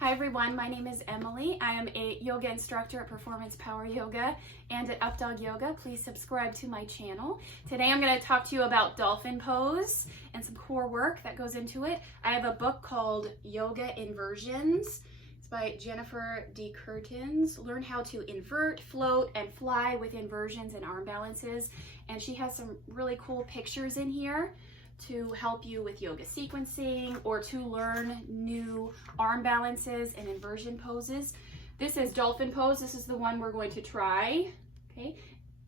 Hi everyone, my name is Emily. I am a yoga instructor at Performance Power Yoga and at Updawg Yoga. Please subscribe to my channel. Today I'm going to talk to you about dolphin pose and some core work that goes into it. I have a book called Yoga Inversions. It's by Jennifer D. Curtins. Learn how to invert, float, and fly with inversions and arm balances. And she has some really cool pictures in here to help you with yoga sequencing or to learn new arm balances and inversion poses. This is dolphin pose. This is the one we're going to try. Okay,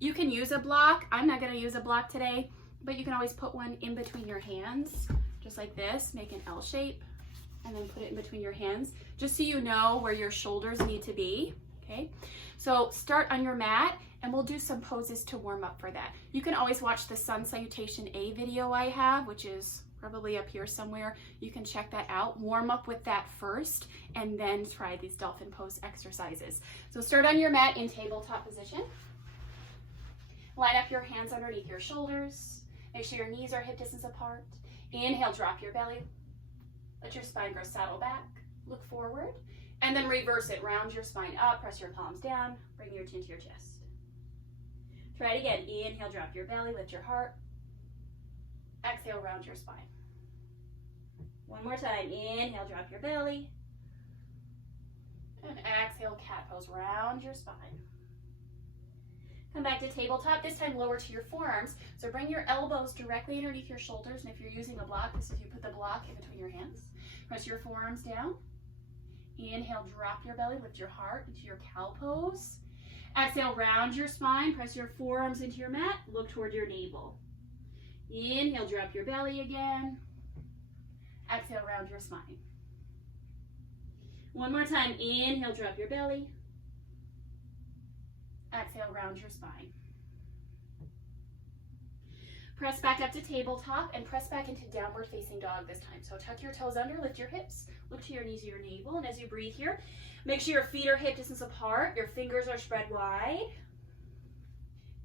you can use a block. I'm not going to use a block today, but you can always put one in between your hands, just like this. Make an L shape and then put it in between your hands, just so you know where your shoulders need to be. Okay, so start on your mat and we'll do some poses to warm up for that. You can always watch the Sun Salutation A video I have, which is probably up here somewhere. You can check that out. Warm up with that first and then try these dolphin pose exercises. So start on your mat in tabletop position. Line up your hands underneath your shoulders. Make sure your knees are hip distance apart. Inhale, drop your belly. Let your spine grow, saddle back. Look forward. And then reverse it. Round your spine up, press your palms down, bring your chin to your chest. Try it again. Inhale, drop your belly, lift your heart. Exhale, round your spine. One more time. Inhale, drop your belly. And exhale, cat pose, round your spine. Come back to tabletop, this time lower to your forearms. So bring your elbows directly underneath your shoulders. And if you're using a block, this is you put the block in between your hands. Press your forearms down. Inhale, drop your belly, lift your heart into your cow pose. Exhale, round your spine, press your forearms into your mat, look toward your navel. Inhale, drop your belly again. Exhale, round your spine. One more time. Inhale, drop your belly. Exhale, round your spine. Press back up to tabletop and press back into downward facing dog this time. So tuck your toes under, lift your hips, look to your knees or your navel, and as you breathe here, make sure your feet are hip distance apart, your fingers are spread wide.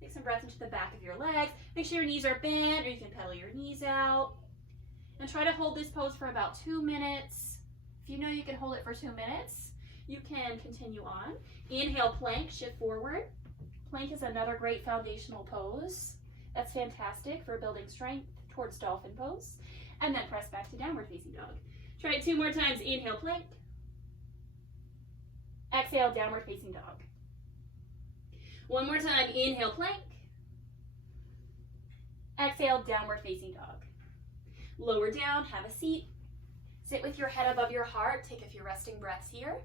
Take some breath into the back of your legs. Make sure your knees are bent, or you can pedal your knees out. And try to hold this pose for about 2 minutes. If you know you can hold it for 2 minutes, you can continue on. Inhale, plank, shift forward. Plank is another great foundational pose. That's fantastic for building strength towards dolphin pose. And then press back to downward facing dog. Try it 2 more times. Inhale, plank. Exhale, downward facing dog. One more time. Inhale, plank. Exhale, downward facing dog. Lower down, have a seat. Sit with your head above your heart. Take a few resting breaths here.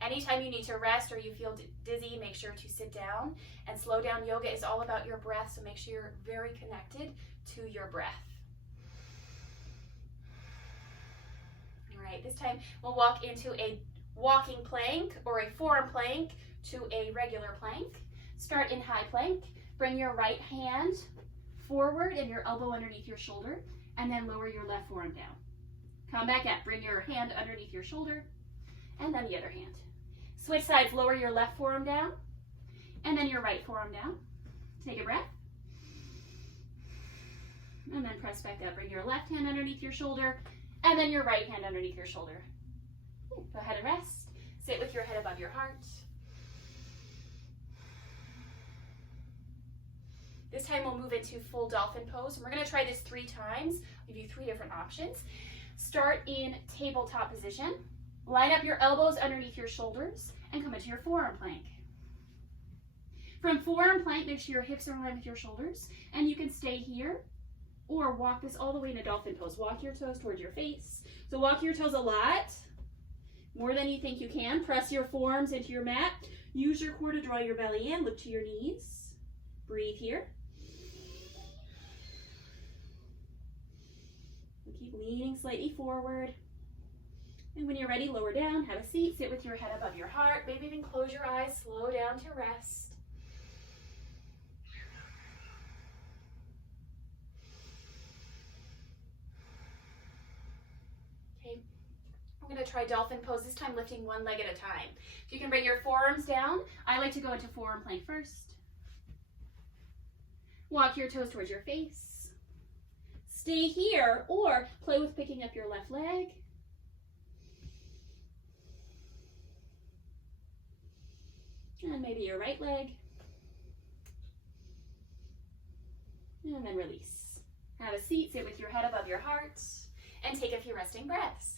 Anytime you need to rest or you feel dizzy, make sure to sit down and slow down. Yoga is all about your breath, so make sure you're very connected to your breath. All right, this time we'll walk into a walking plank or a forearm plank to a regular plank. Start in high plank. Bring your right hand forward and your elbow underneath your shoulder, and then lower your left forearm down. Come back up. Bring your hand underneath your shoulder, and then the other hand. Switch sides, lower your left forearm down, and then your right forearm down. Take a breath. And then press back up. Bring your left hand underneath your shoulder, and then your right hand underneath your shoulder. Go ahead and rest. Sit with your head above your heart. This time we'll move into full dolphin pose, and we're going to try this 3 times. I'll give you 3 different options. Start in tabletop position. Line up your elbows underneath your shoulders and come into your forearm plank. From forearm plank, make sure your hips are in line with your shoulders, and you can stay here or walk this all the way into dolphin pose. Walk your toes towards your face. So walk your toes a lot, more than you think you can. Press your forearms into your mat. Use your core to draw your belly in. Look to your knees. Breathe here. Keep leaning slightly forward. And when you're ready, lower down, have a seat, sit with your head above your heart, maybe even close your eyes, slow down to rest. Okay, I'm going to try dolphin pose, this time lifting one leg at a time. If you can bring your forearms down, I like to go into forearm plank first. Walk your toes towards your face. stay here or play with picking up your left leg. And maybe your right leg. And then release. Have a seat, sit with your head above your heart, and take a few resting breaths.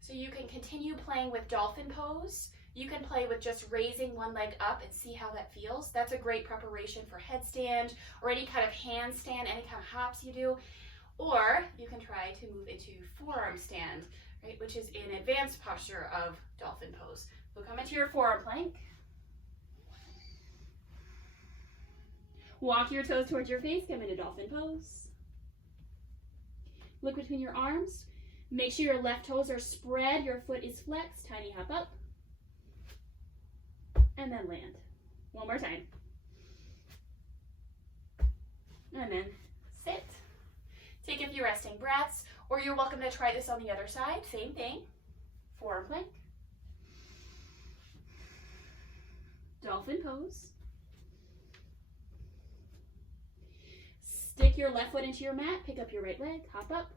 So you can continue playing with dolphin pose. You can play with just raising one leg up and see how that feels. That's a great preparation for headstand or any kind of handstand, any kind of hops you do. Or you can try to move into forearm stand, right, which is an advanced posture of dolphin pose. So come into your forearm plank. Walk your toes towards your face, come into dolphin pose. Look between your arms. Make sure your left toes are spread, your foot is flexed, tiny hop up. And then land. One more time. And then sit. Take a few resting breaths, or you're welcome to try this on the other side. Same thing. Forearm plank. Dolphin pose. Stick your left foot into your mat, pick up your right leg, hop up,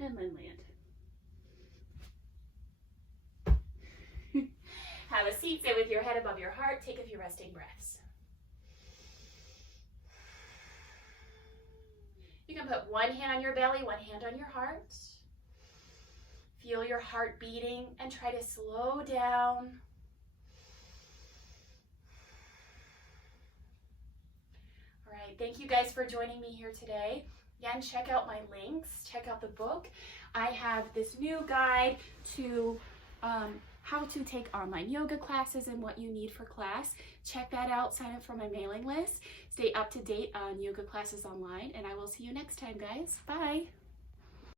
and then land. Have a seat, sit with your head above your heart, take a few resting breaths. You can put one hand on your belly, one hand on your heart. Feel your heart beating and try to slow down. All right, thank you guys for joining me here today. Again, check out my links, check out the book. I have this new guide to how to take online yoga classes and what you need for class. Check that out, sign up for my mailing list, stay up to date on yoga classes online, and I will see you next time, guys. Bye.